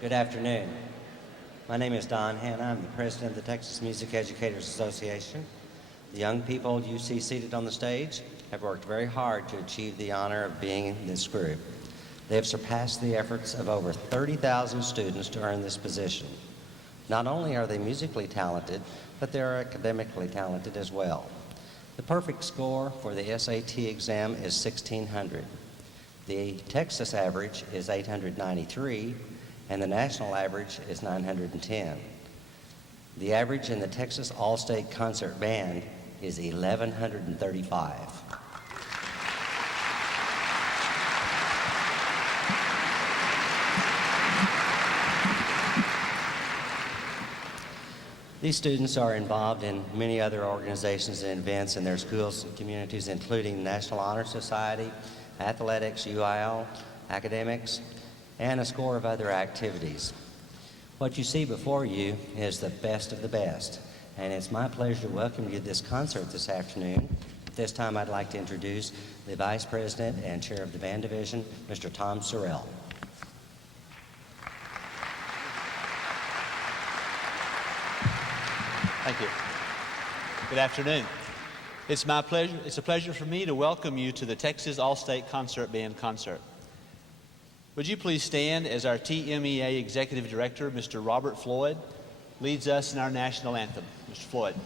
Good afternoon. My name is Don Hanna. I'm the president of the Texas Music Educators Association. The young people you see seated on the stage have worked very hard to achieve the honor of being in this group. They have surpassed the efforts of over 30,000 students to earn this position. Not only are they musically talented, but they are academically talented as well. The perfect score for the SAT exam is 1,600. The Texas average is 893, and the national average is 910. The average in the Texas All-State Concert Band is 1,135. These students are involved in many other organizations and events in their schools and communities, including National Honor Society, athletics, UIL, academics, and a score of other activities. What you see before you is the best of the best, and it's my pleasure to welcome you to this concert this afternoon. At this time, I'd like to introduce the Vice President and Chair of the Band Division, Mr. Tom Sorrell. Thank you. Good afternoon. It's a pleasure for me to welcome you to the Texas All-State Concert Band concert. Would you please stand as our TMEA Executive Director, Mr. Robert Floyd, leads us in our national anthem. Mr. Floyd.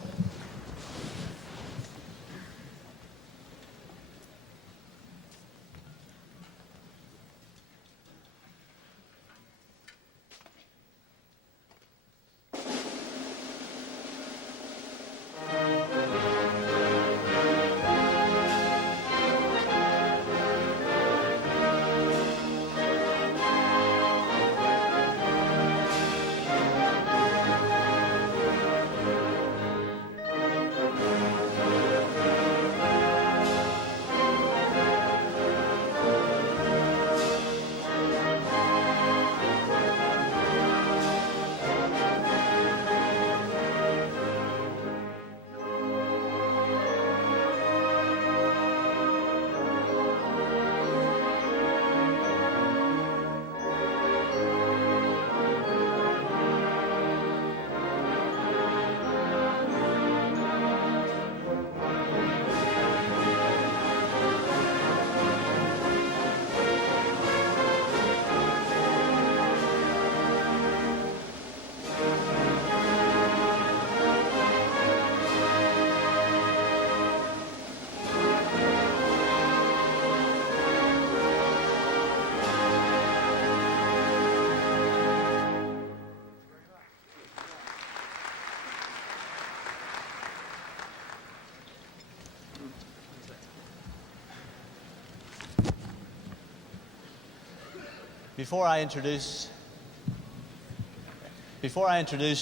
Before I introduce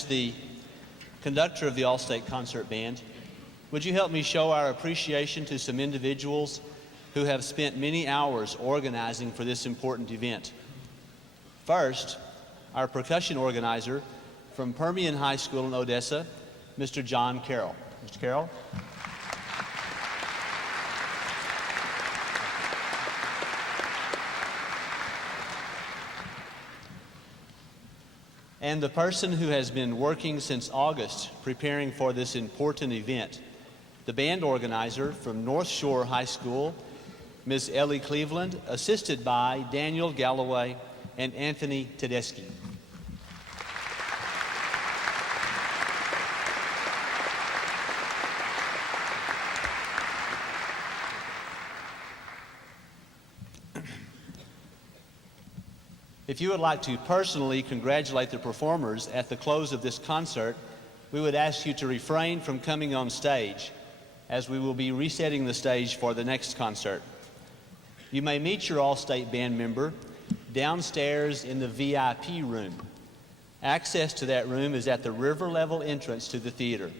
the conductor of the All-State Concert Band, would you help me show our appreciation to some individuals who have spent many hours organizing for this important event? First, our percussion organizer from Permian High School in Odessa, Mr. John Carroll. Mr. Carroll. And the person who has been working since August preparing for this important event, the band organizer from North Shore High School, Ms. Ellie Cleveland, assisted by Daniel Galloway and Anthony Tedeschi. If you would like to personally congratulate the performers at the close of this concert, we would ask you to refrain from coming on stage, as we will be resetting the stage for the next concert. You may meet your All-State Band member downstairs in the VIP room. Access to that room is at the river-level entrance to the theater.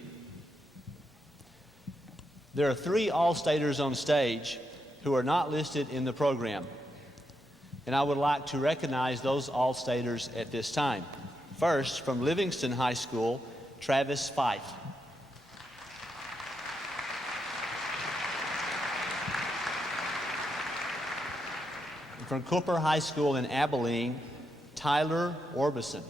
There are 3 All-Staters on stage who are not listed in the program, and I would like to recognize those All-Staters at this time. First, from Livingston High School, Travis Fife. From Cooper High School in Abilene, Tyler Orbison.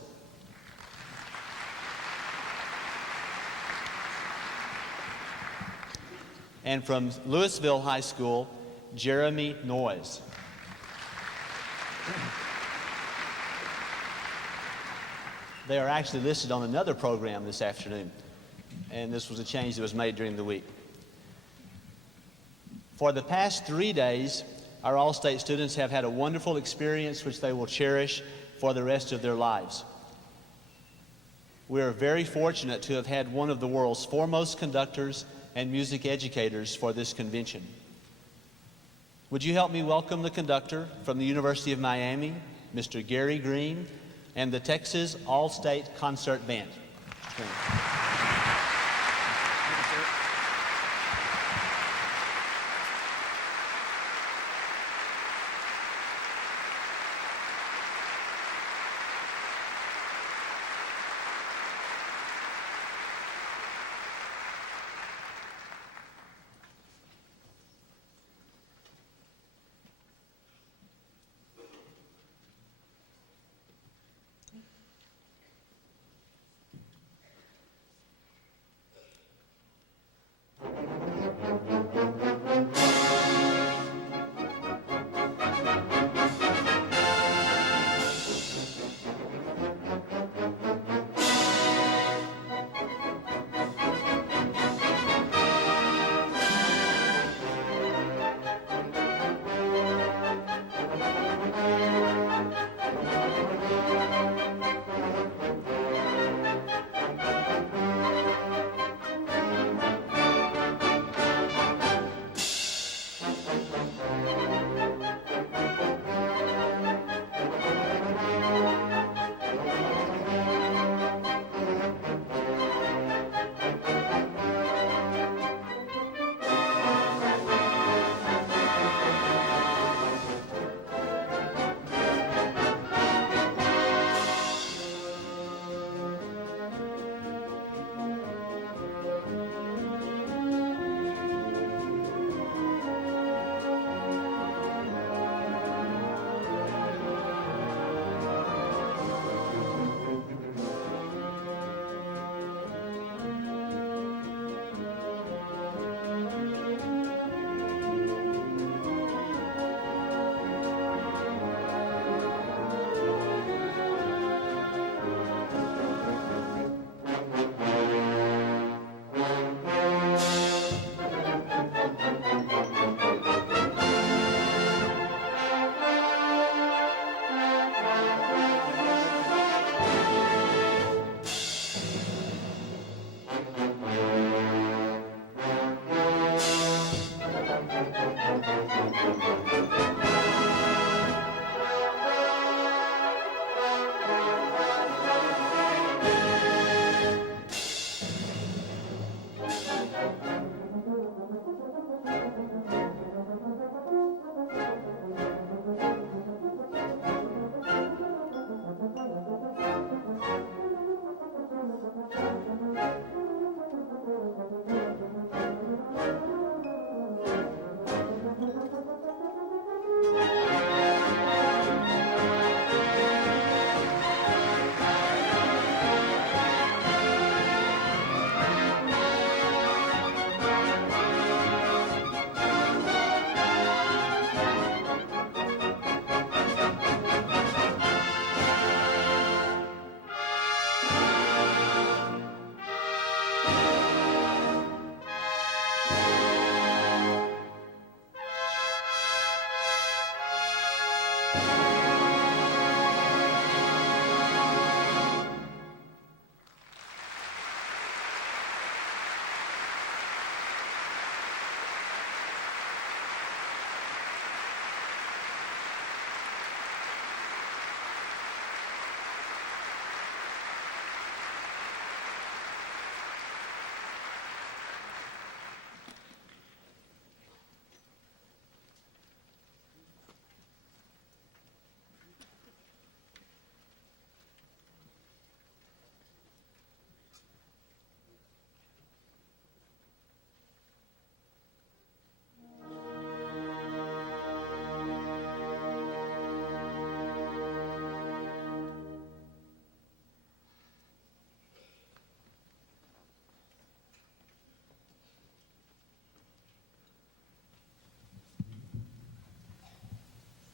And from Louisville High School, Jeremy Noyes. They are actually listed on another program this afternoon, and this was a change that was made during the week. For the past 3 days, our All-State students have had a wonderful experience which they will cherish for the rest of their lives. We are very fortunate to have had one of the world's foremost conductors and music educators for this convention. Would you help me welcome the conductor from the University of Miami, Mr. Gary Green, and the Texas All-State Concert Band.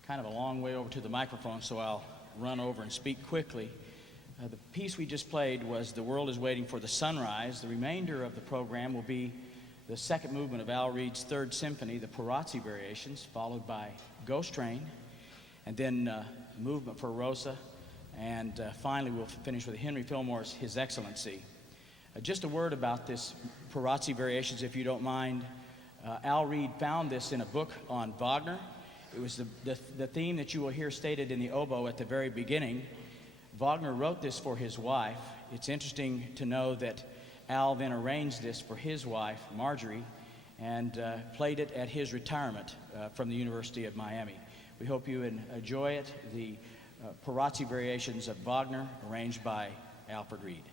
kind of a long way over to the microphone, so I'll run over and speak quickly. The piece we just played was The World is Waiting for the Sunrise. The remainder of the program will be the second movement of Al Reed's Third Symphony, the Perazzi Variations, followed by Ghost Train, and then movement for Rosa, and finally we'll finish with Henry Fillmore's His Excellency. Just a word about this Perazzi Variations, if you don't mind. Al Reed found this in a book on Wagner. It was the theme that you will hear stated in the oboe at the very beginning. Wagner wrote this for his wife. It's interesting to know that Al then arranged this for his wife, Marjorie, and played it at his retirement from the University of Miami. We hope you enjoy it, the Perazzi Variations of Wagner, arranged by Alfred Reed.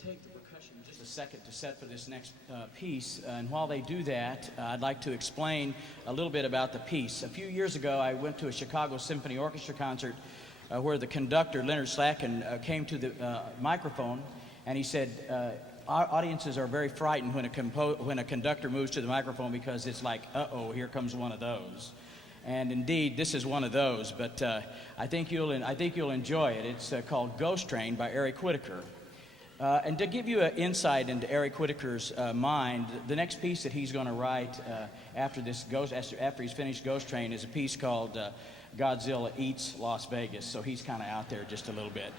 take the percussion just a second to set for this next piece. And while they do that, I'd like to explain a little bit about the piece. A few years ago, I went to a Chicago Symphony Orchestra concert where the conductor, Leonard Slacken, came to the microphone, and he said, our audiences are very frightened when a conductor moves to the microphone because it's like, uh-oh, here comes one of those. And indeed, this is one of those, but I think you'll enjoy it. It's called Ghost Train by Eric Whitacre. And to give you an insight into Eric Whitacre's mind, the next piece that he's going to write after he's finished Ghost Train is a piece called Godzilla Eats Las Vegas. So he's kind of out there just a little bit.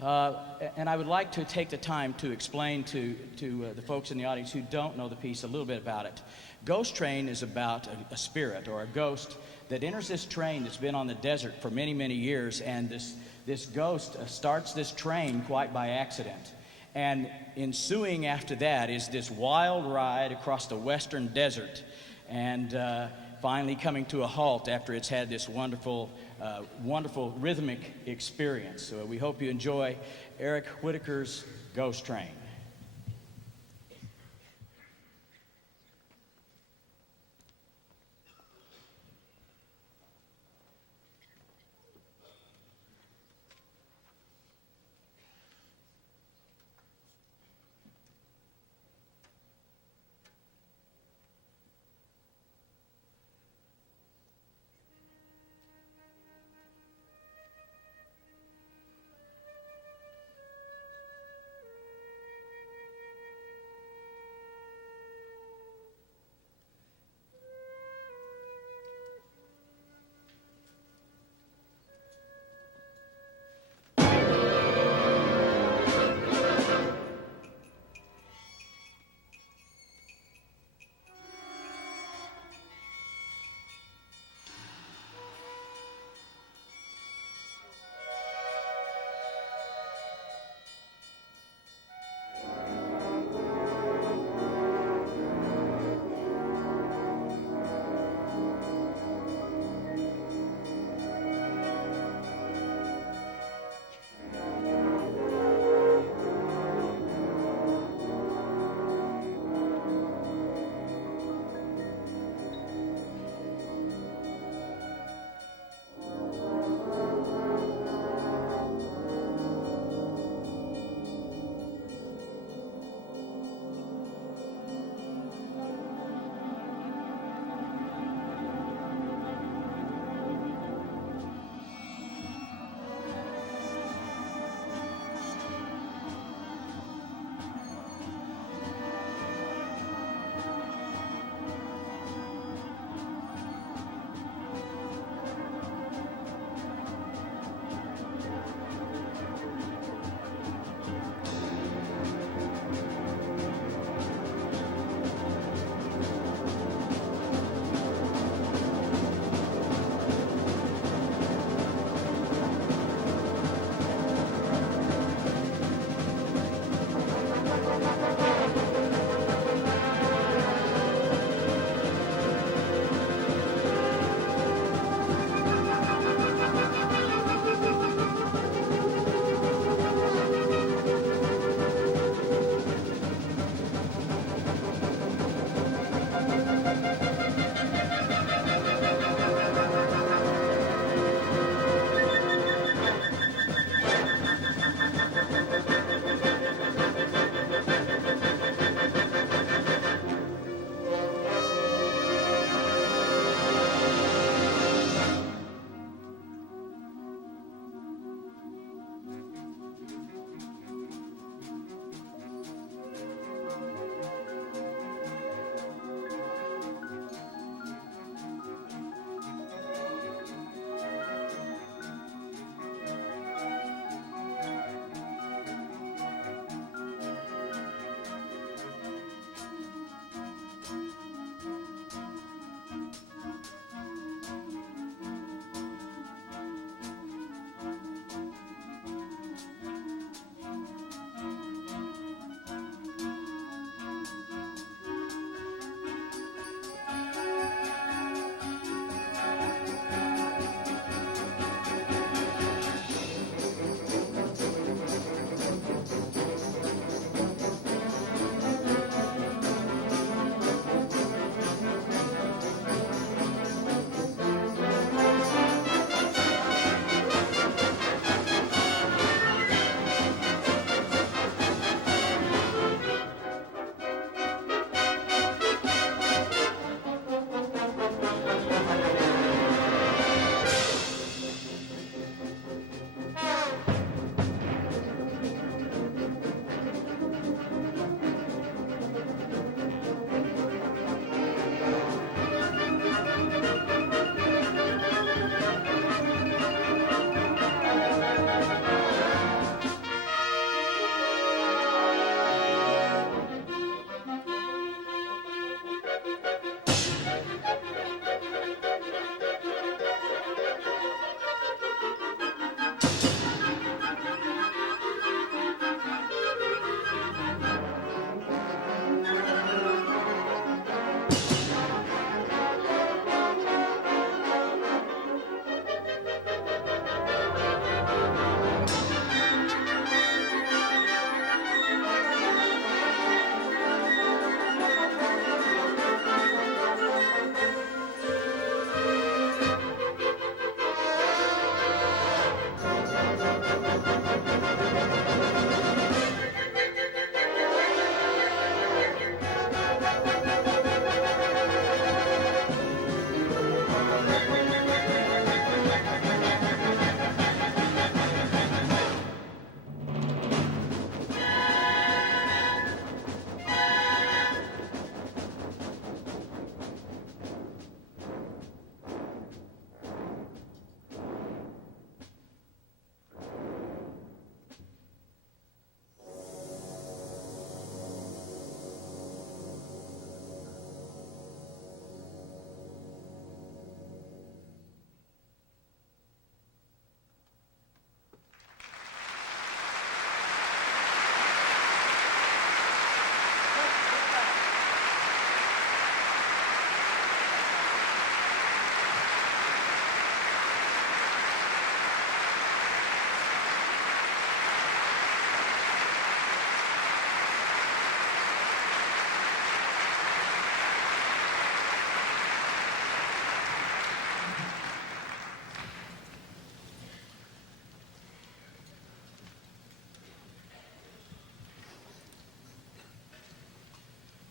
And I would like to take the time to explain to the folks in the audience who don't know the piece a little bit about it. Ghost Train is about a spirit or a ghost that enters this train that's been on the desert for many, many years, and this ghost starts this train quite by accident. And ensuing after that is this wild ride across the western desert, and finally coming to a halt after it's had this wonderful rhythmic experience. So we hope you enjoy Eric Whitacre's Ghost Train.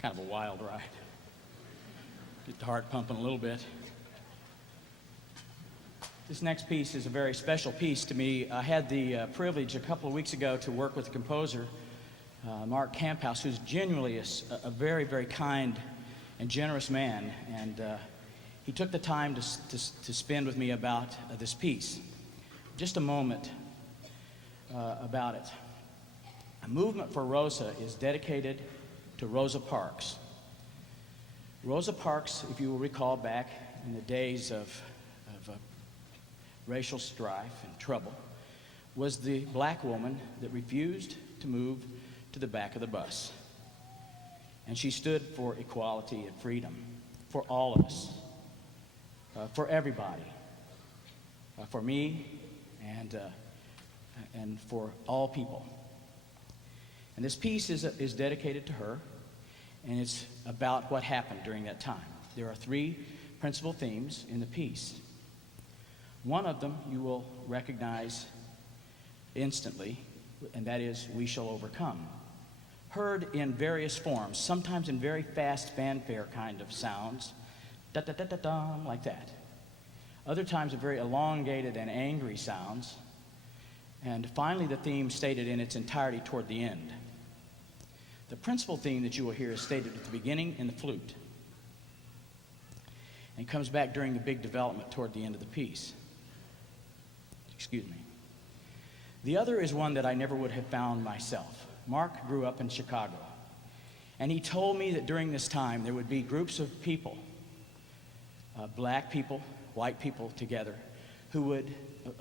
Kind of a wild ride. Get the heart pumping a little bit. This next piece is a very special piece to me. I had the privilege a couple of weeks ago to work with the composer, Mark Camphouse, who's genuinely a very, very kind and generous man. And he took the time to spend with me about this piece. Just a moment about it. A Movement for Rosa is dedicated to Rosa Parks. Rosa Parks, if you will recall back in the days of racial strife and trouble, was the black woman that refused to move to the back of the bus. And she stood for equality and freedom for all of us, for everybody, for me and for all people. And this piece is dedicated to her, and it's about what happened during that time. There are three principal themes in the piece. One of them you will recognize instantly, and that is "We Shall Overcome." Heard in various forms, sometimes in very fast fanfare kind of sounds, da-da-da-da-dum, like that. Other times in very elongated and angry sounds. And finally, the theme stated in its entirety toward the end. The principal theme that you will hear is stated at the beginning in the flute, and comes back during the big development toward the end of the piece. Excuse me. The other is one that I never would have found myself. Mark grew up in Chicago, and he told me that during this time there would be groups of people, black people, white people together, who would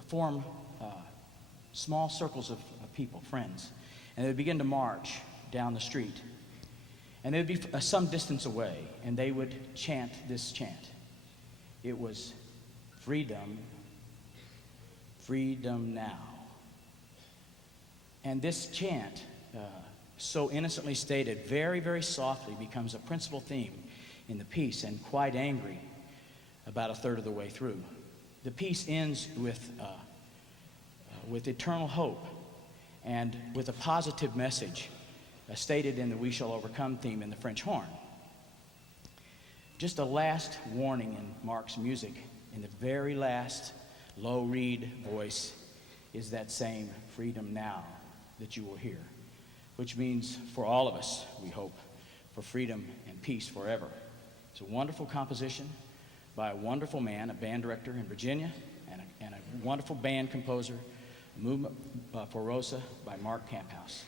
form small circles of people, friends, and they would begin to march down the street. And they would be some distance away, and they would chant this chant. It was freedom, freedom now. And this chant, so innocently stated, very, very softly becomes a principal theme in the piece, and quite angry about a third of the way through. The piece ends with eternal hope and with a positive message stated in the "We Shall Overcome" theme in the French horn. Just a last warning in Mark's music, in the very last low reed voice, is that same "freedom now" that you will hear, which means for all of us, we hope, for freedom and peace forever. It's a wonderful composition by a wonderful man, a band director in Virginia, and a wonderful band composer, A Movement for Rosa by Mark Camphouse.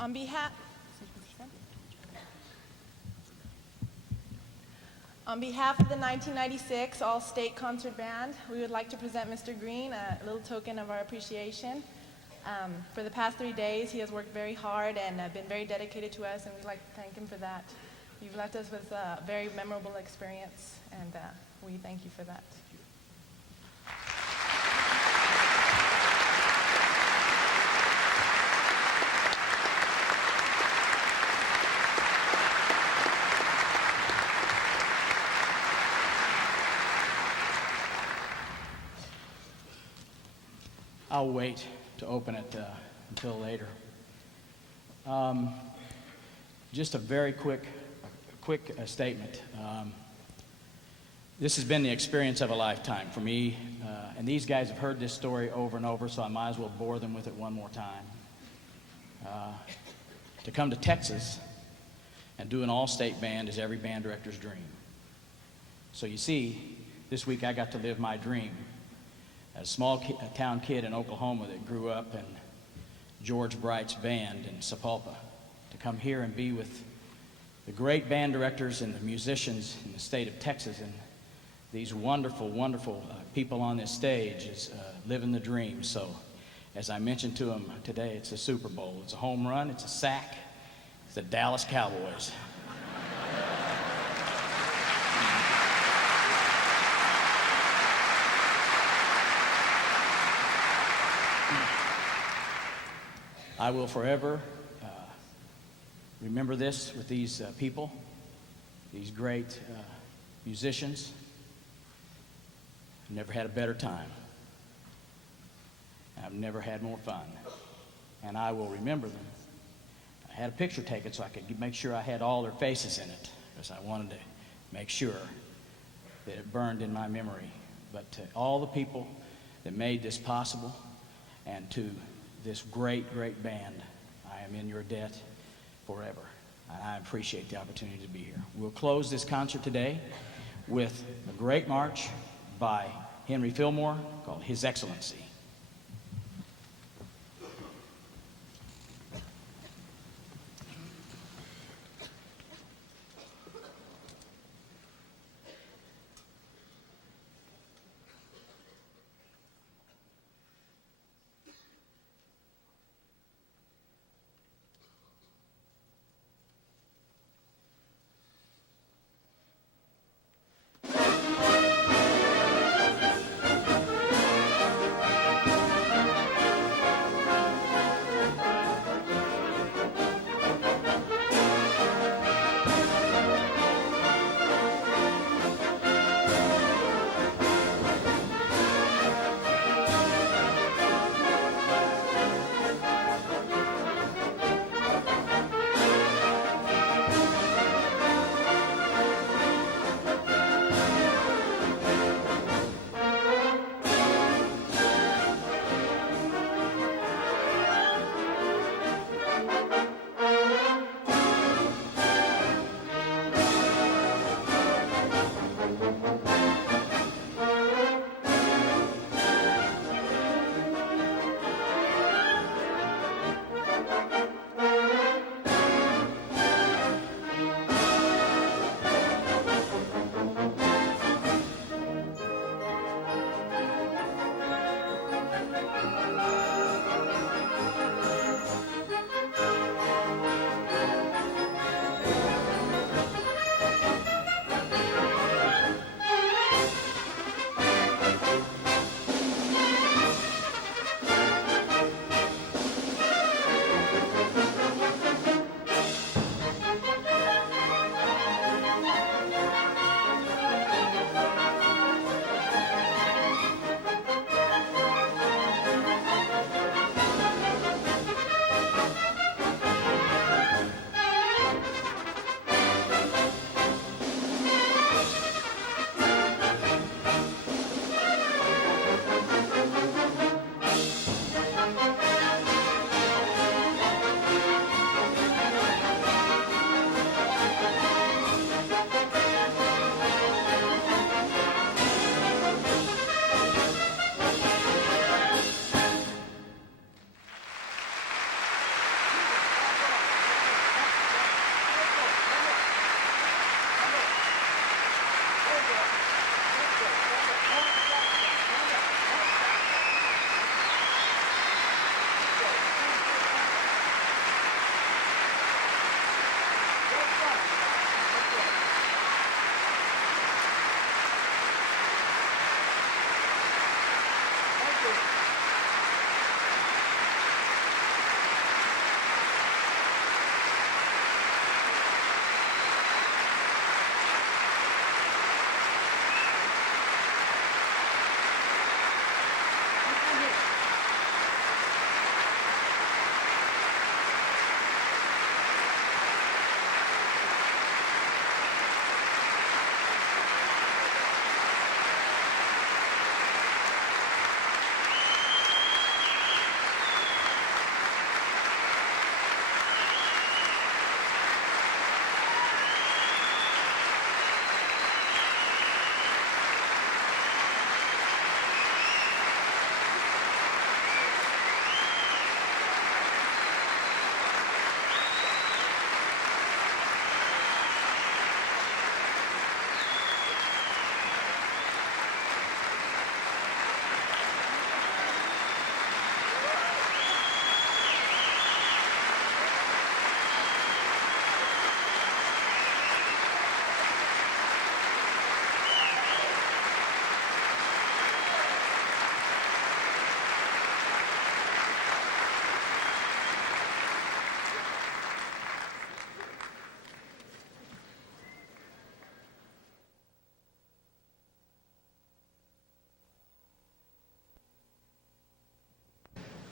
On behalf, on behalf of the 1996 All-State Concert Band, we would like to present Mr. Green a little token of our appreciation. For the past 3 days, he has worked very hard and been very dedicated to us, and we'd like to thank him for that. You've left us with a very memorable experience, and we thank you for that. I'll wait to open it until later. Just a very quick statement. This has been the experience of a lifetime for me, and these guys have heard this story over and over, so I might as well bore them with it one more time. To come to Texas and do an all-state band is every band director's dream. So you see, this week I got to live my dream. A small town kid in Oklahoma that grew up in George Bright's band in Sapulpa, to come here and be with the great band directors and the musicians in the state of Texas and these wonderful, wonderful people on this stage is living the dream. So, as I mentioned to them today, it's a Super Bowl. It's a home run. It's a sack. It's the Dallas Cowboys. I will forever remember this with these people, these great musicians. I've never had a better time. I've never had more fun. And I will remember them. I had a picture taken so I could make sure I had all their faces in it, because I wanted to make sure that it burned in my memory. But to all the people that made this possible, and to this great, great band, I am in your debt forever. And I appreciate the opportunity to be here. We'll close this concert today with a great march by Henry Fillmore called His Excellency.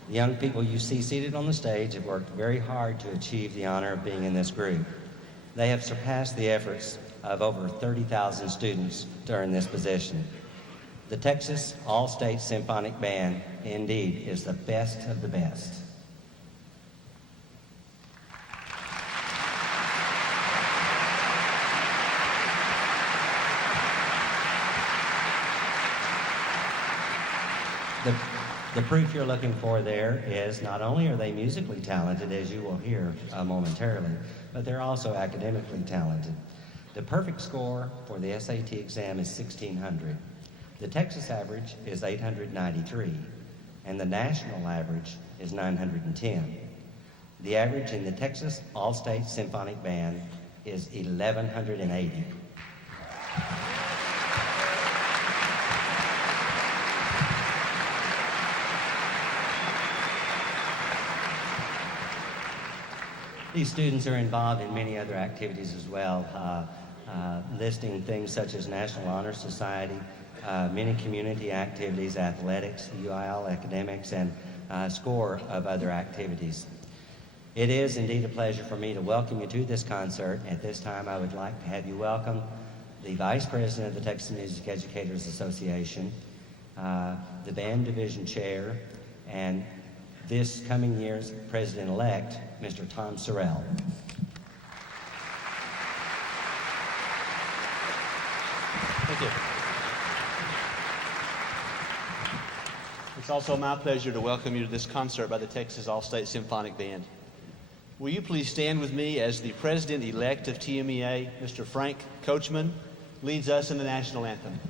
The young people you see seated on the stage have worked very hard to achieve the honor of being in this group. They have surpassed the efforts of over 30,000 students during this position. The Texas All-State Symphonic Band, indeed, is the best of the best. The proof you're looking for there is not only are they musically talented, as you will hear momentarily, but they're also academically talented. The perfect score for the SAT exam is 1600. The Texas average is 893, and the national average is 910. The average in the Texas All-State Symphonic Band is 1180. These students are involved in many other activities as well, listing things such as National Honor Society, many community activities, athletics, UIL academics, and a score of other activities. It is indeed a pleasure for me to welcome you to this concert. At this time, I would like to have you welcome the Vice President of the Texas Music Educators Association, the Band Division Chair, and this coming year's President-elect, Mr. Tom Sorrell. Thank you. It's also my pleasure to welcome you to this concert by the Texas All-State Symphonic Band. Will you please stand with me as the President-elect of TMEA, Mr. Frank Coachman, leads us in the national anthem.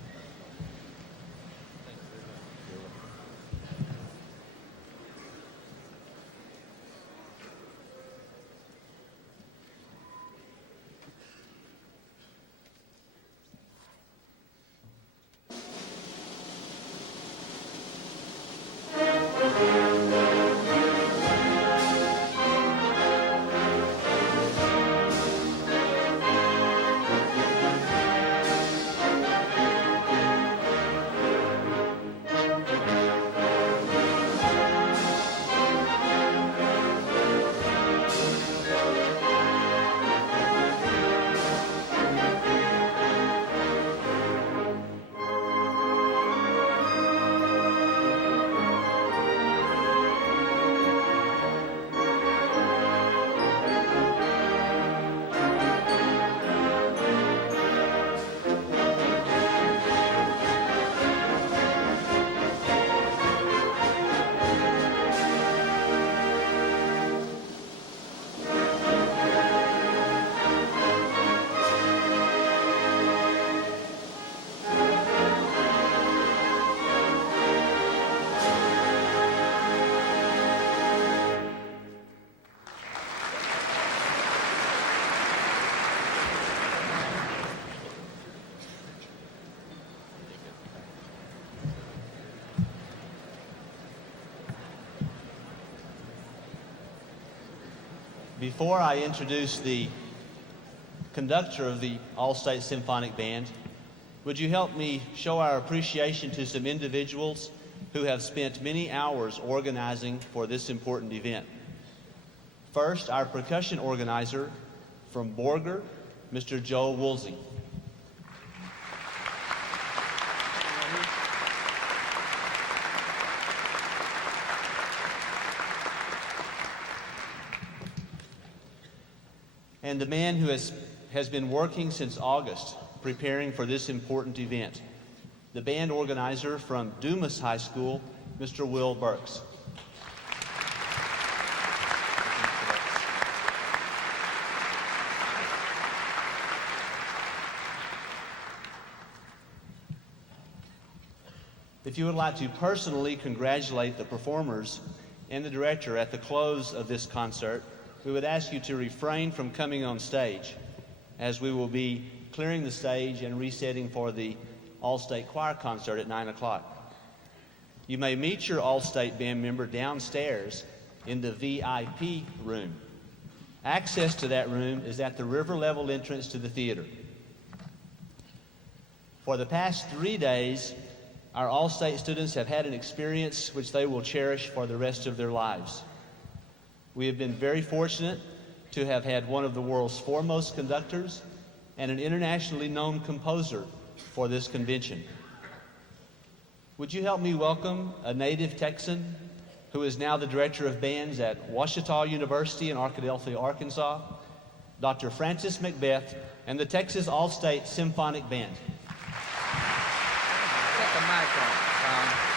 Before I introduce the conductor of the All-State Symphonic Band, would you help me show our appreciation to some individuals who have spent many hours organizing for this important event? First, our percussion organizer from Borger, Mr. Joe Woolsey. And the man who has been working since August preparing for this important event, the band organizer from Dumas High School, Mr. Will Burks. If you would like to personally congratulate the performers and the director at the close of this concert, we would ask you to refrain from coming on stage, as we will be clearing the stage and resetting for the All-State Choir concert at 9 o'clock. You may meet your All-State band member downstairs in the VIP room. Access to that room is at the river-level entrance to the theater. For the past 3 days, Our All-State students have had an experience which they will cherish for the rest of their lives. We have been very fortunate to have had one of the world's foremost conductors and an internationally known composer for this convention. Would you help me welcome a native Texan who is now the director of bands at Ouachita University in Arkadelphia, Arkansas, Dr. Francis Macbeth, and the Texas All-State Symphonic Band. Get the mic on, Tom.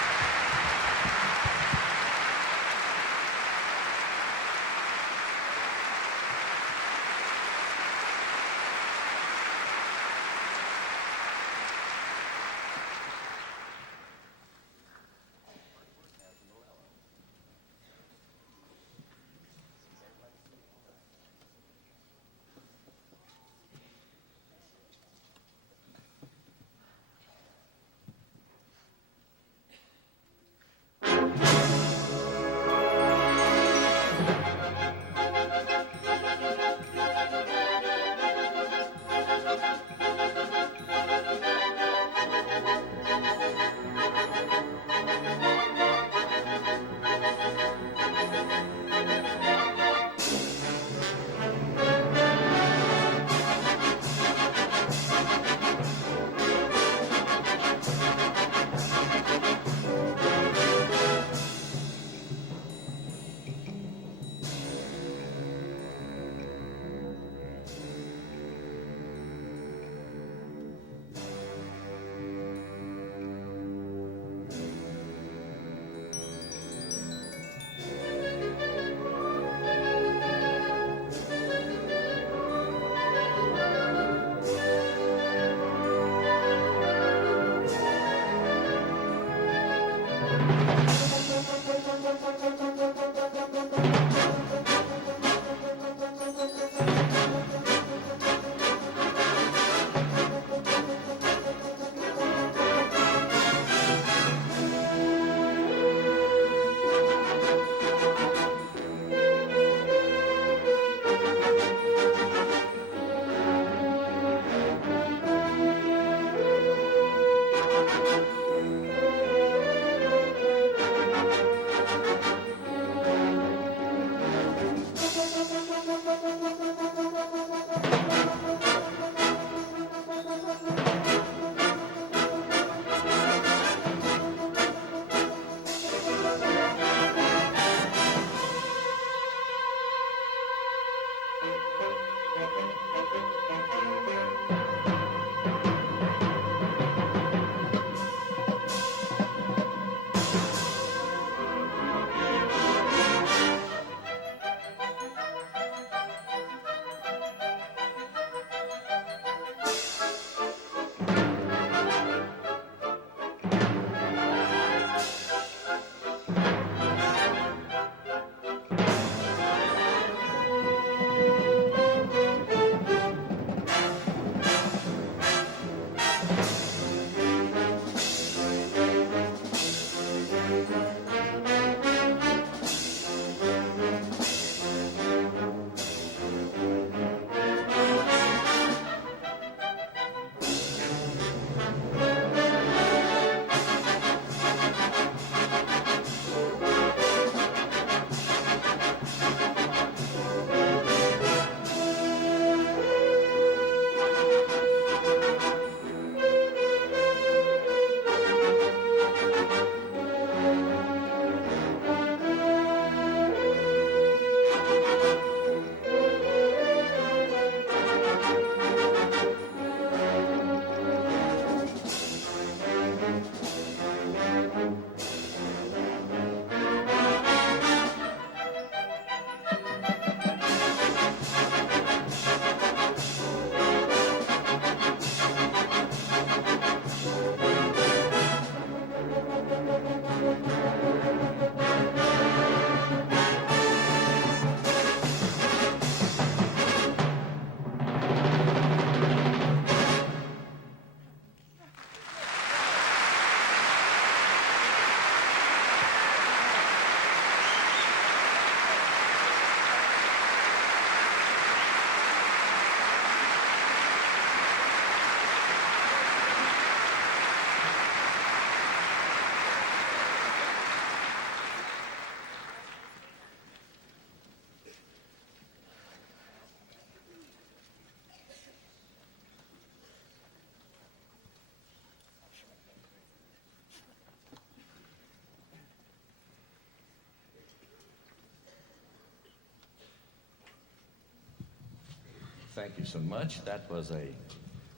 thank you so much. That was a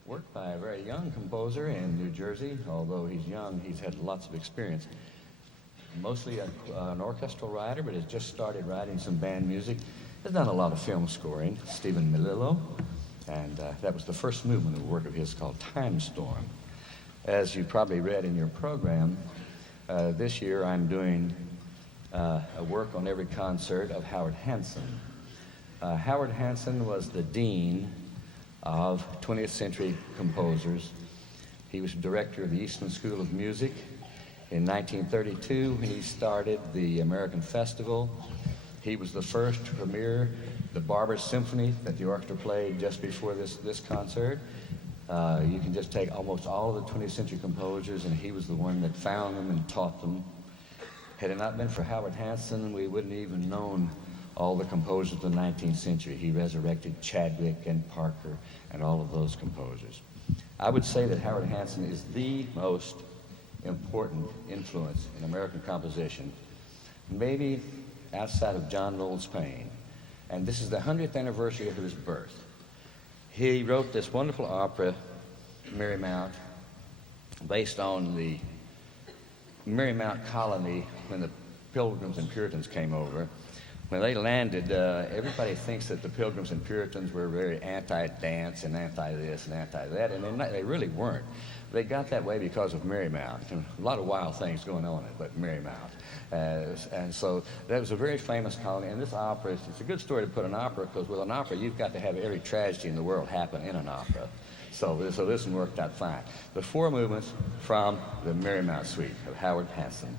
work by a very young composer in New Jersey. Although he's young, he's had lots of experience. Mostly an orchestral writer, but has just started writing some band music. Has done a lot of film scoring, Stephen Melillo, and that was the first movement of a work of his called Time Storm. As you probably read in your program, this year I'm doing a work on every concert of Howard Hanson. Howard Hanson was the dean of 20th century composers. He was director of the Eastman School of Music. In 1932, he started the American Festival. He was the first to premiere the Barber Symphony that the orchestra played just before this concert. You can just take almost all of the 20th century composers, and he was the one that found them and taught them. Had it not been for Howard Hanson, we wouldn't even known all the composers of the 19th century. He resurrected Chadwick and Parker and all of those composers. I would say that Howard Hanson is the most important influence in American composition, maybe outside of John Knowles Paine. And this is the 100th anniversary of his birth. He wrote this wonderful opera, Marymount, based on the Marymount colony when the Pilgrims and Puritans came over. When they landed, everybody thinks that the Pilgrims and Puritans were very anti-dance and anti-this and anti-that, and they really weren't. They got that way because of Marymount, and a lot of wild things going on at Marymount. And so that was a very famous colony, and this opera, it's a good story to put an opera, because with an opera, you've got to have every tragedy in the world happen in an opera. So this one worked out fine. The four movements from the Marymount Suite of Howard Hanson.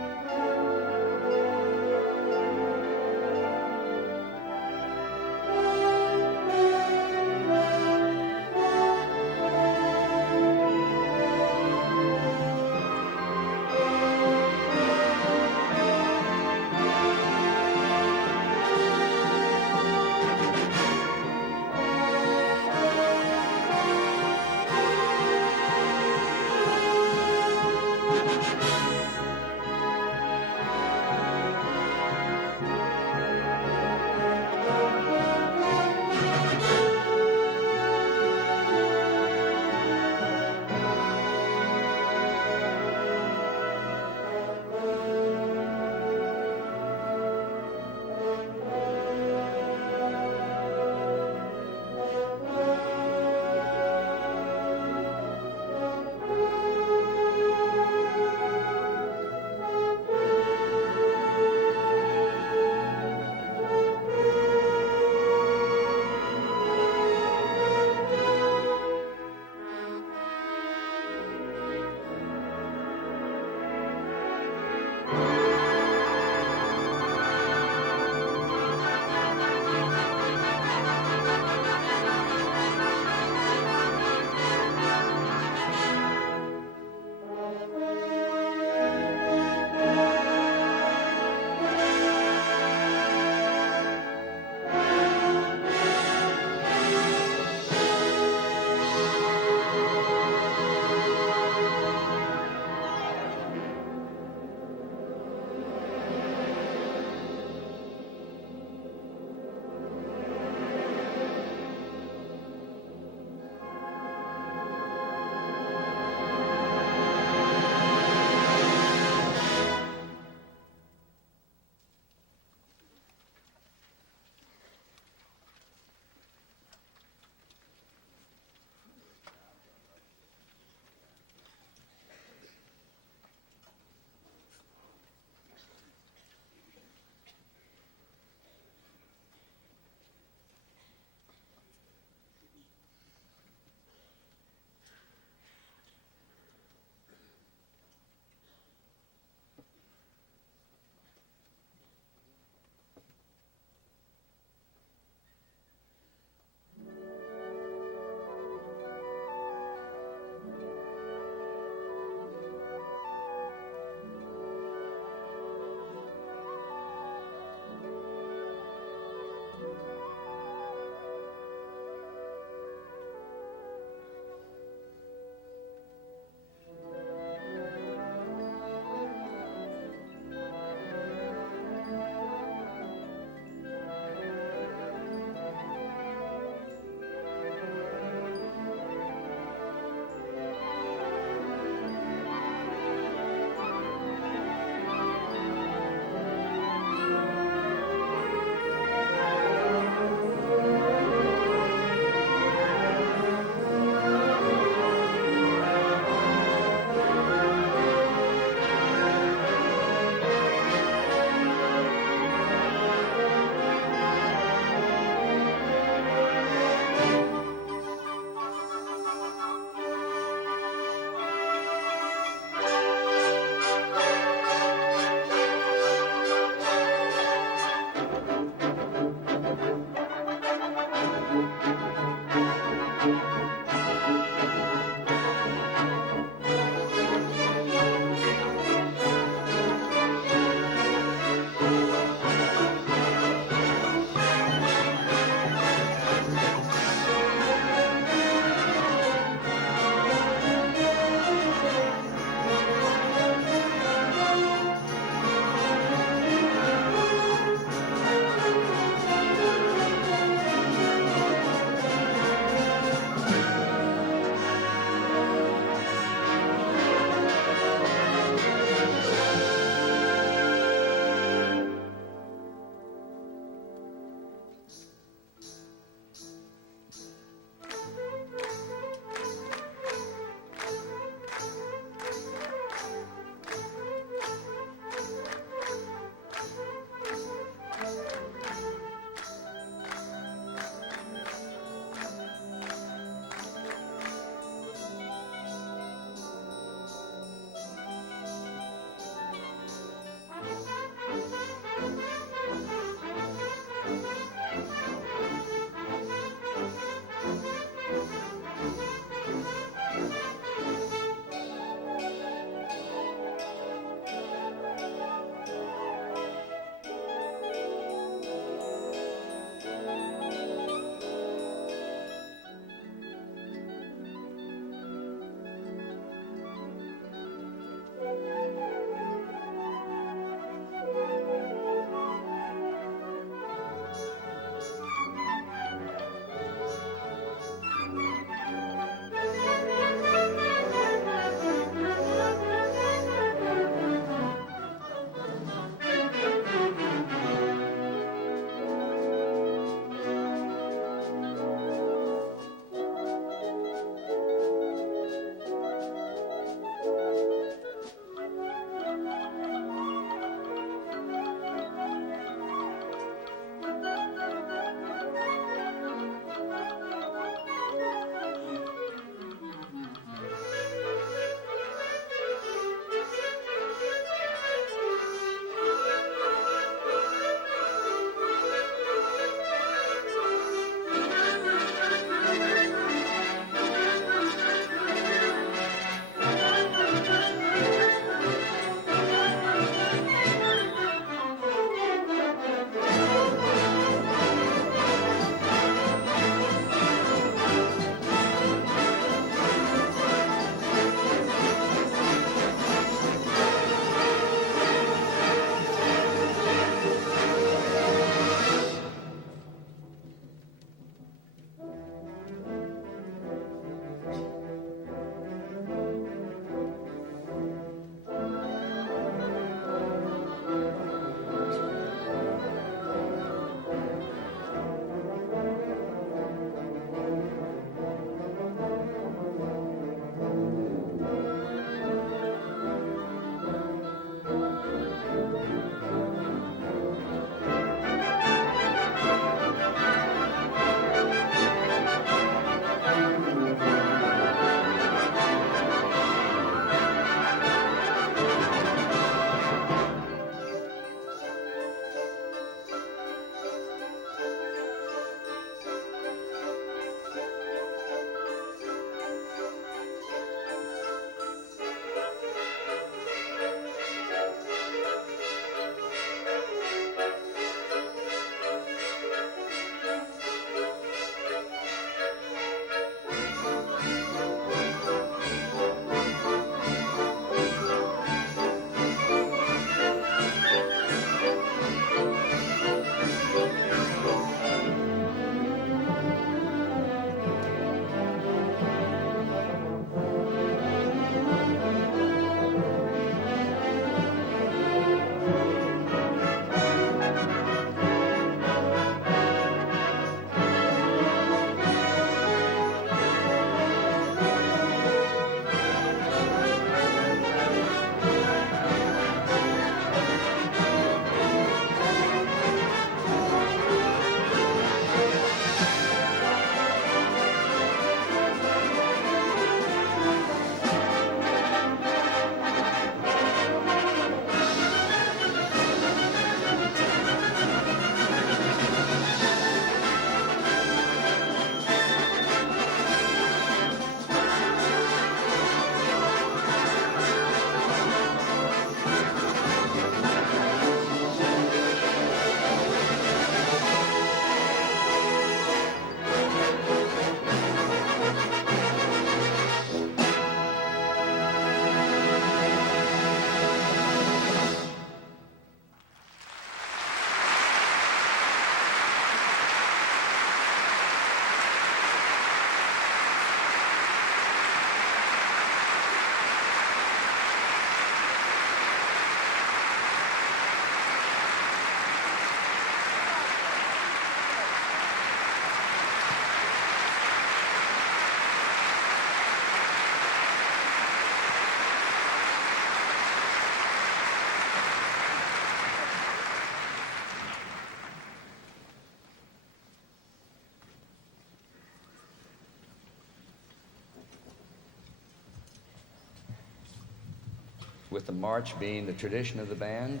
with the march being the tradition of the band.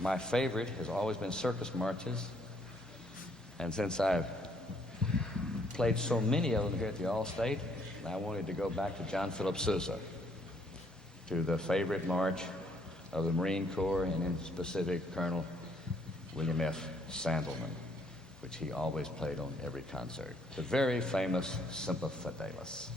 My favorite has always been circus marches. And since I've played so many of them here at the Allstate, I wanted to go back to John Philip Sousa, to the favorite march of the Marine Corps, and in specific Colonel William F. Sandelman, which he always played on every concert. The very famous Semper Fidelis.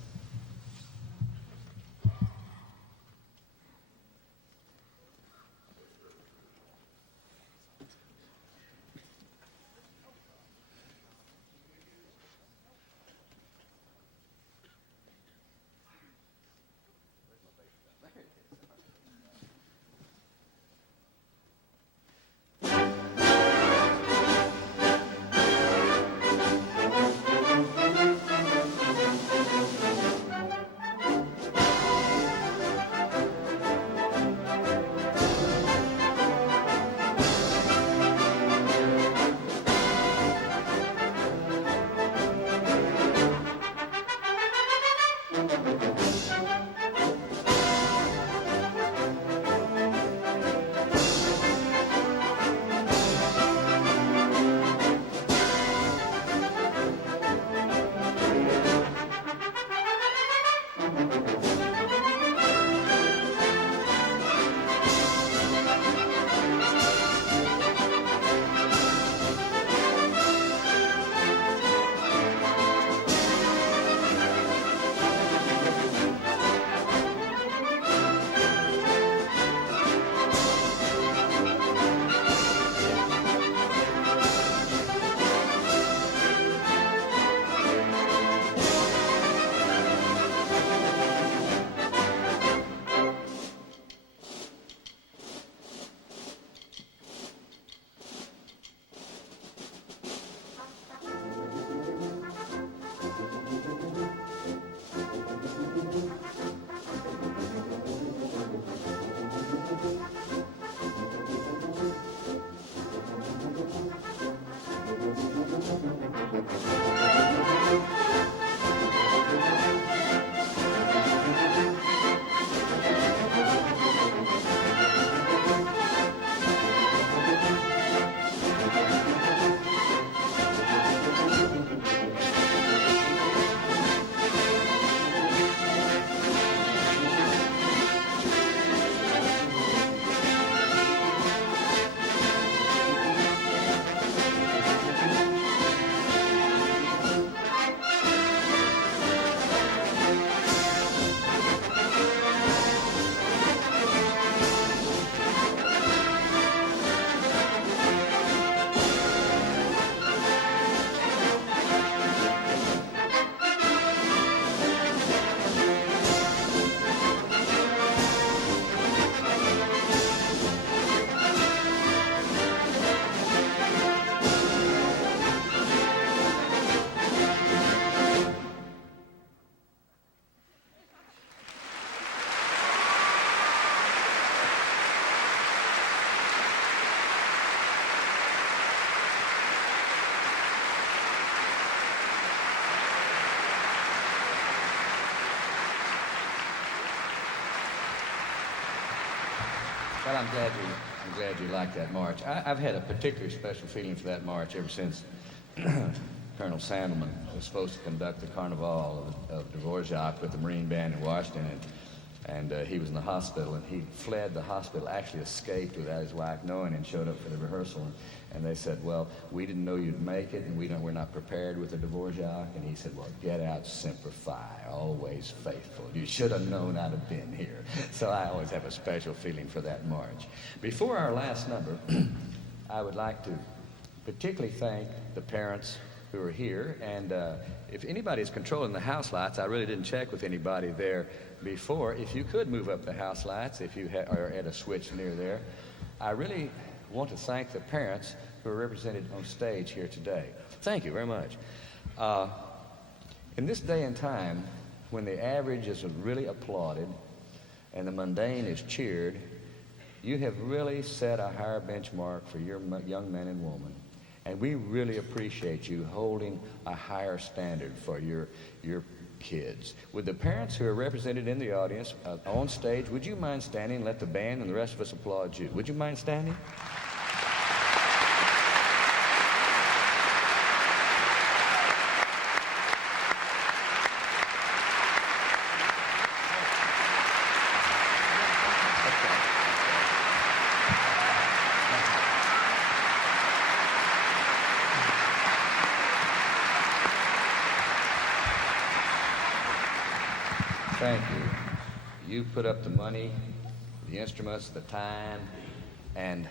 Well, I'm glad you like that march. I've had a particularly special feeling for that march ever since Colonel Sandelman was supposed to conduct the Carnival of Dvorak with the Marine Band in Washington, and he was in the hospital, and he fled the hospital, actually escaped without his wife knowing, and showed up for the rehearsal. And they said, well, we didn't know you'd make it, and we're not prepared with the Dvorak. And he said, well, get out Semper Fi, always faithful. You should have known I'd have been here. So I always have a special feeling for that march. Before our last number, I would like to particularly thank the parents who are here. And if anybody's controlling the house lights, I really didn't check with anybody there before. If you could move up the house lights, if you are at a switch near there, I really want to thank the parents who are represented on stage here today. Thank you very much. In this day and time, when the average is really applauded and the mundane is cheered, you have really set a higher benchmark for your young men and women. And we really appreciate you holding a higher standard for your kids. Would the parents who are represented in the audience on stage, would you mind standing and let the band and the rest of us applaud you? Would you mind standing? Thank you. You put up the money, the instruments, the time, and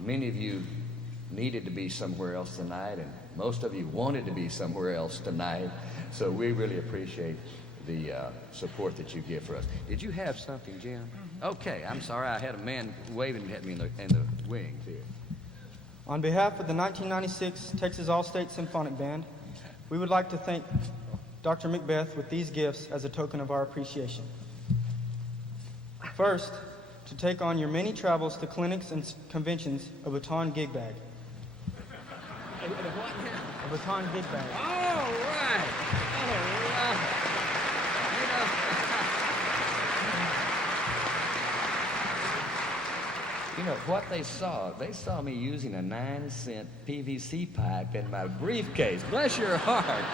many of you needed to be somewhere else tonight, and most of you wanted to be somewhere else tonight. So we really appreciate the support that you give for us. Did you have something, Jim? Okay, I'm sorry. I had a man waving at me in the wings here. On behalf of the 1996 Texas All-State Symphonic Band, we would like to thank Dr. Macbeth with these gifts as a token of our appreciation. First, to take on your many travels to clinics and conventions, a baton gig bag. A baton gig bag. All right. All right. You know what they saw me using a 9-cent PVC pipe in my briefcase. Bless your heart.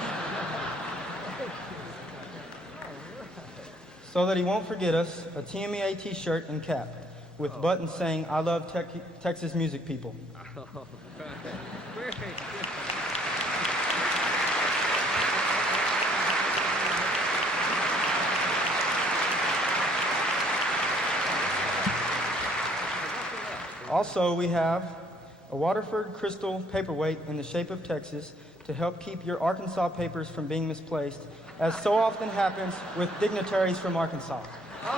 So that he won't forget us, a TMCA t-shirt and cap with buttons saying, "I love Texas music people." Also, we have a Waterford crystal paperweight in the shape of Texas to help keep your Arkansas papers from being misplaced, as so often happens with dignitaries from Arkansas. Don't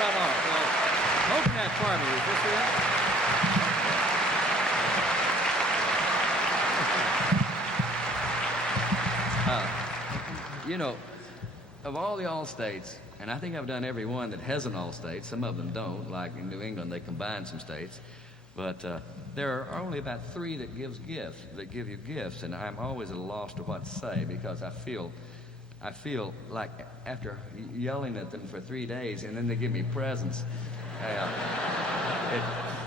run off. Open that for me. Is this it? You know, of all the All-States, and I think I've done every one that has an All-State. Some of them don't, like in New England, they combine some states. But there are only about 3 that give you gifts, and I'm always at a loss to what to say because I feel like after yelling at them for 3 days and then they give me presents,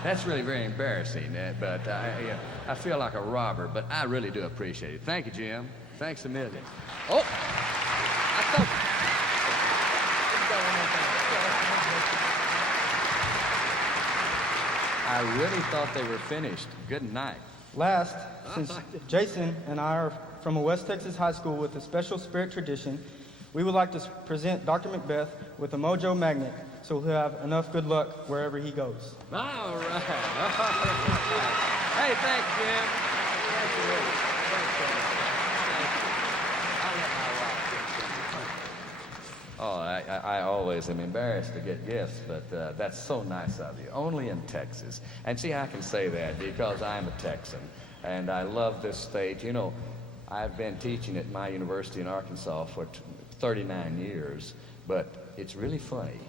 that's really very embarrassing. But I feel like a robber, but I really do appreciate it. Thank you, Jim. Thanks a million. Oh, I thought. I really thought they were finished. Good night. Last, since Jason and I are from a West Texas high school with a special spirit tradition, we would like to present Dr. Macbeth with a mojo magnet so he'll have enough good luck wherever he goes. All right. Hey, thanks, Jim. Oh, I always am embarrassed to get gifts, but that's so nice of you. Only in Texas. And see, I can say that because I'm a Texan, and I love this state. You know, I've been teaching at my university in Arkansas for 39 years, but it's really funny.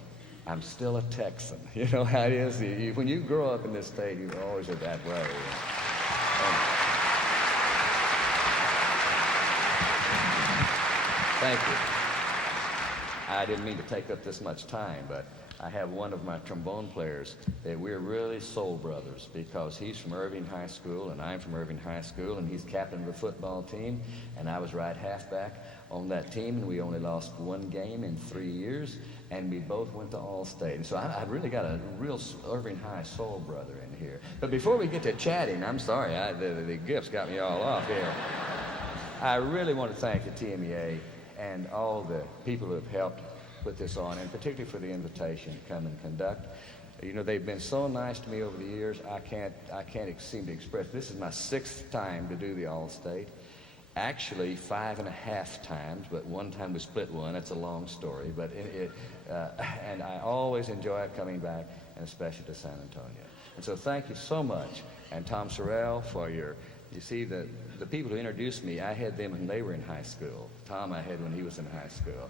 I'm still a Texan. You know how it is? When you grow up in this state, you always are that way. Thank you. I didn't mean to take up this much time, but I have one of my trombone players that we're really soul brothers because he's from Irving High School and I'm from Irving High School, and he's captain of the football team, and I was right halfback on that team, and we only lost 1 game in 3 years, and we both went to All-State. And so I've really got a real Irving High soul brother in here. But before we get to chatting, I'm sorry, the gifts got me all off here. I really want to thank the TMEA and all the people who have helped put this on, and particularly for the invitation to come and conduct. You know, they've been so nice to me over the years, I can't seem to express. This is my 6th time to do the All-State. Actually, 5.5 times, but one time we split one. It's a long story, but and I always enjoy coming back, and especially to San Antonio. And so thank you so much. And Tom Sorrell for your, you see, the people who introduced me, I had them when they were in high school. Tom I had when he was in high school.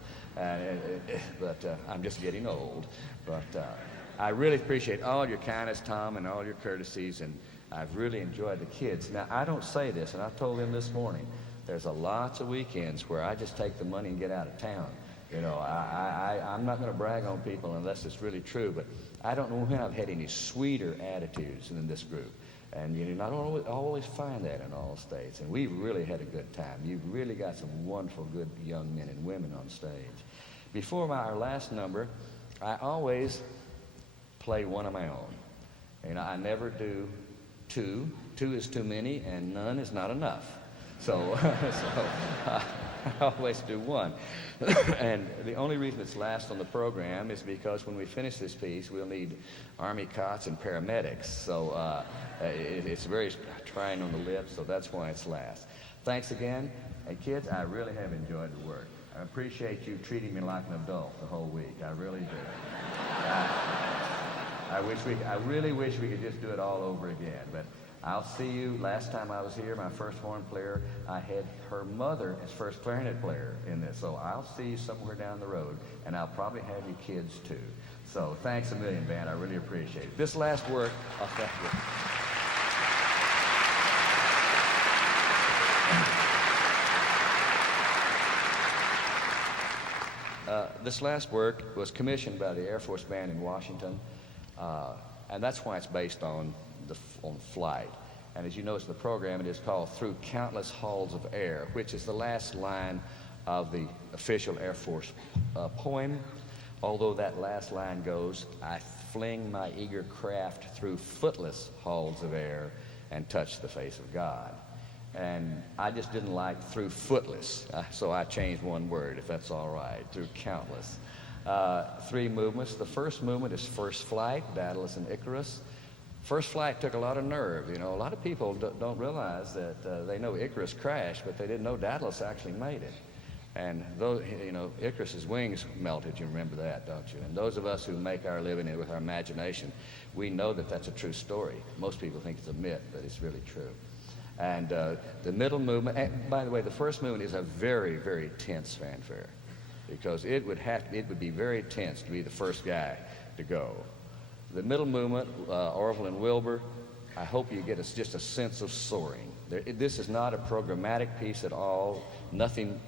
But I'm just getting old. But I really appreciate all your kindness, Tom, and all your courtesies. And I've really enjoyed the kids. Now, I don't say this, and I told them this morning, there's a lots of weekends where I just take the money and get out of town. You know, I'm not going to brag on people unless it's really true, but I don't know when I've had any sweeter attitudes than this group. And you not always find that in all states. And we've really had a good time. You've really got some wonderful, good young men and women on stage. Before our last number, I always play one of my own. You know, I never do two. Two is too many, and none is not enough. So, I always do one. And the only reason it's last on the program is because when we finish this piece, we'll need Army cots and paramedics. So it's very trying on the lips, so that's why it's last. Thanks again. And kids, I really have enjoyed the work. I appreciate you treating me like an adult the whole week. I really do. I really wish we could just do it all over again. But I'll see you. Last time I was here, my first horn player, I had her mother as first clarinet player in this. So I'll see you somewhere down the road, and I'll probably have you kids too. So thanks a million, band. I really appreciate it. This last work, I'll thank you. This last work was commissioned by the Air Force Band in Washington, and that's why it's based on flight. And as you notice in the program, it is called Through Countless Halls of Air, which is the last line of the official Air Force poem. Although that last line goes, I fling my eager craft through footless halls of air and touch the face of God. And I just didn't like through footless, so I changed one word, if that's all right, through countless. Three movements. The first movement is First Flight, Daedalus and Icarus. First Flight took a lot of nerve. You know, a lot of people don't realize that they know Icarus crashed, but they didn't know Daedalus actually made it. And those, you know, Icarus's wings melted. You remember that, don't you? And those of us who make our living with our imagination, we know that that's a true story. Most people think it's a myth, but it's really true. And the middle movement, and by the way, the first movement is a very, very tense fanfare, because it would be very tense to be the first guy to go. The middle movement, Orville and Wilbur, I hope you get just a sense of soaring. This is not a programmatic piece at all. Nothing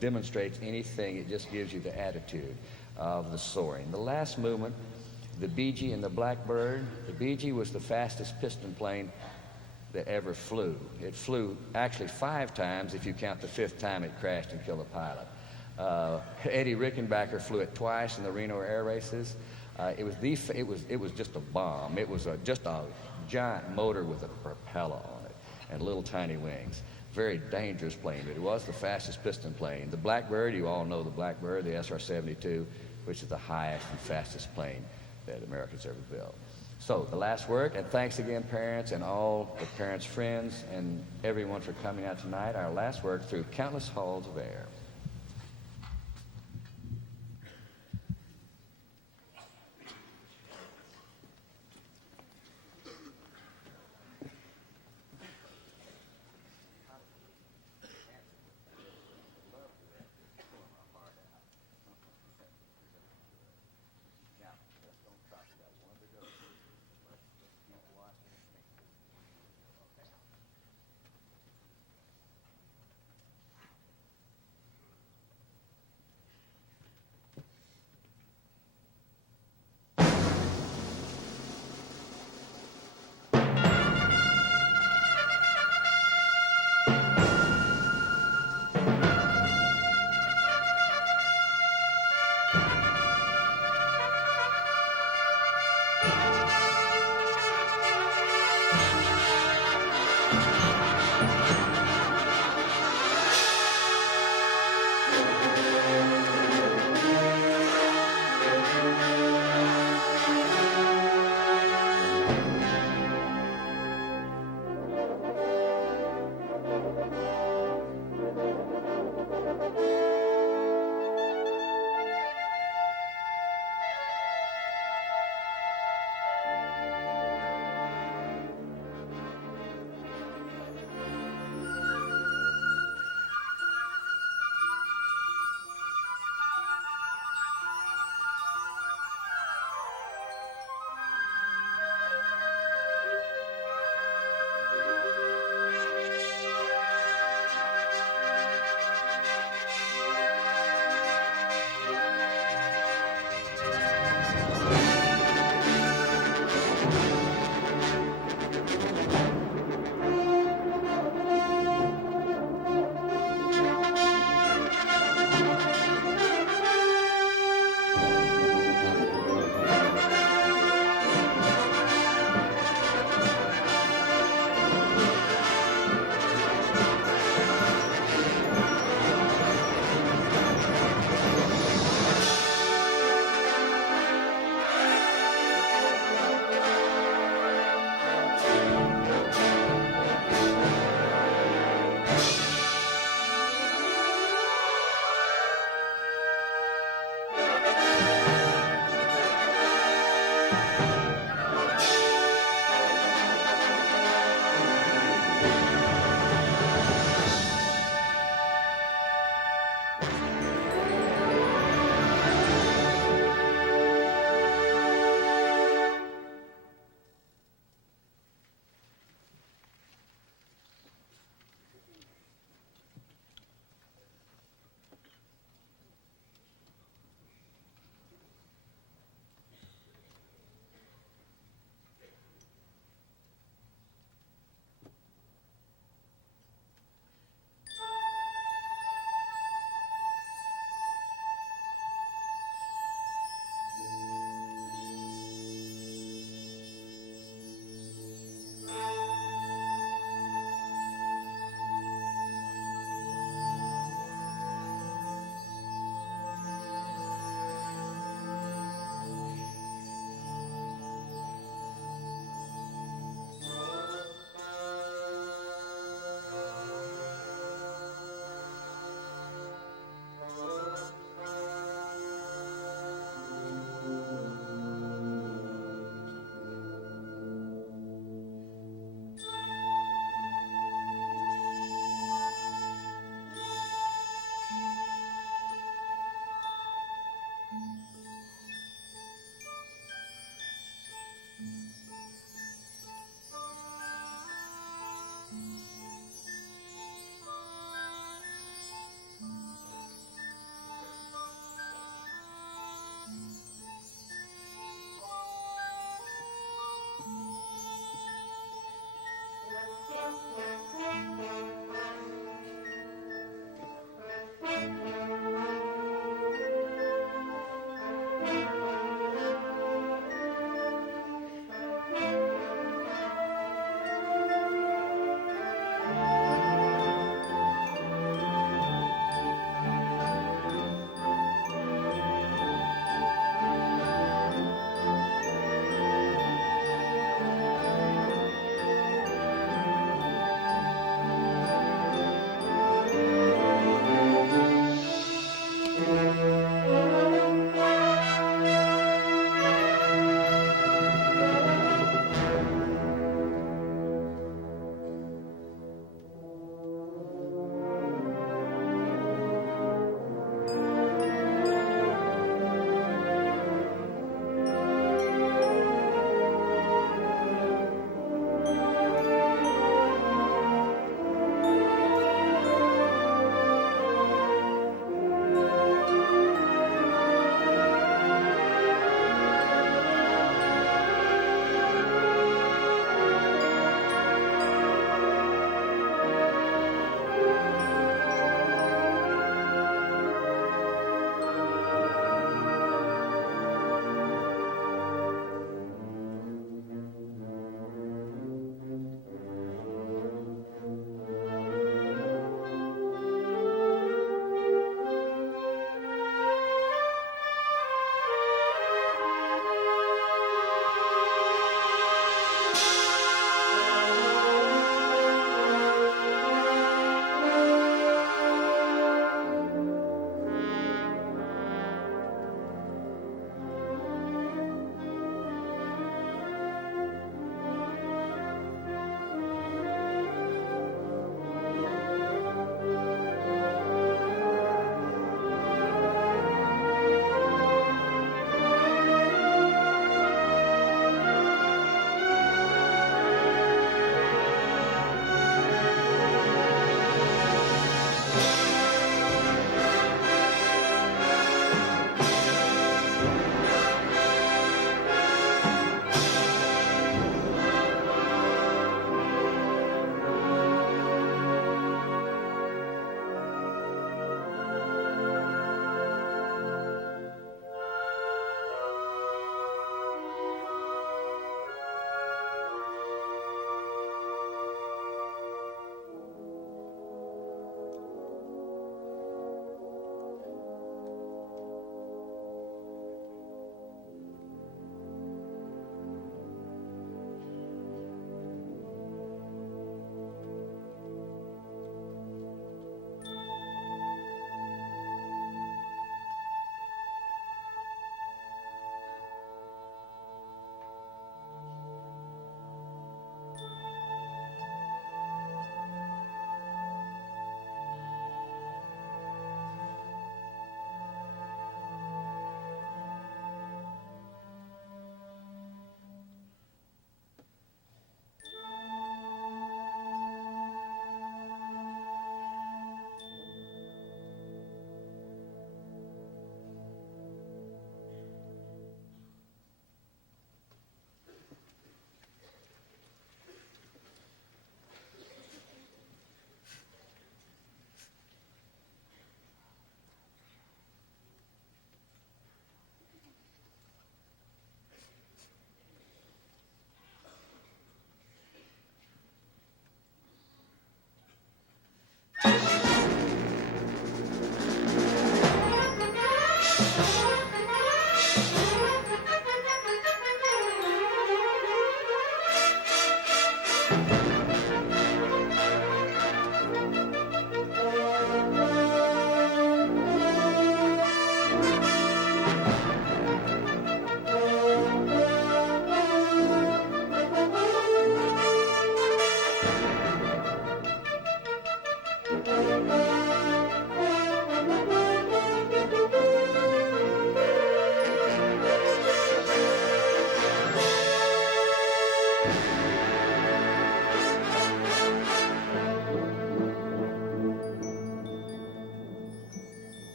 demonstrates anything. It just gives you the attitude of the soaring. The last movement, the Bee Gee and the Blackbird. The Bee Gee was the fastest piston plane that ever flew. It flew actually 5 times if you count the 5th time it crashed and killed a pilot. Eddie Rickenbacker flew it twice in the Reno air races. It was just a bomb. It was just a giant motor with a propeller on it and little tiny wings. Very dangerous plane, but it was the fastest piston plane. The Blackbird, you all know the Blackbird, the SR-72, which is the highest and fastest plane that America's ever built. So the last word, and thanks again, parents, and all the parents' friends, and everyone for coming out tonight. Our last word, Through Countless Halls of Air.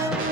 Tom.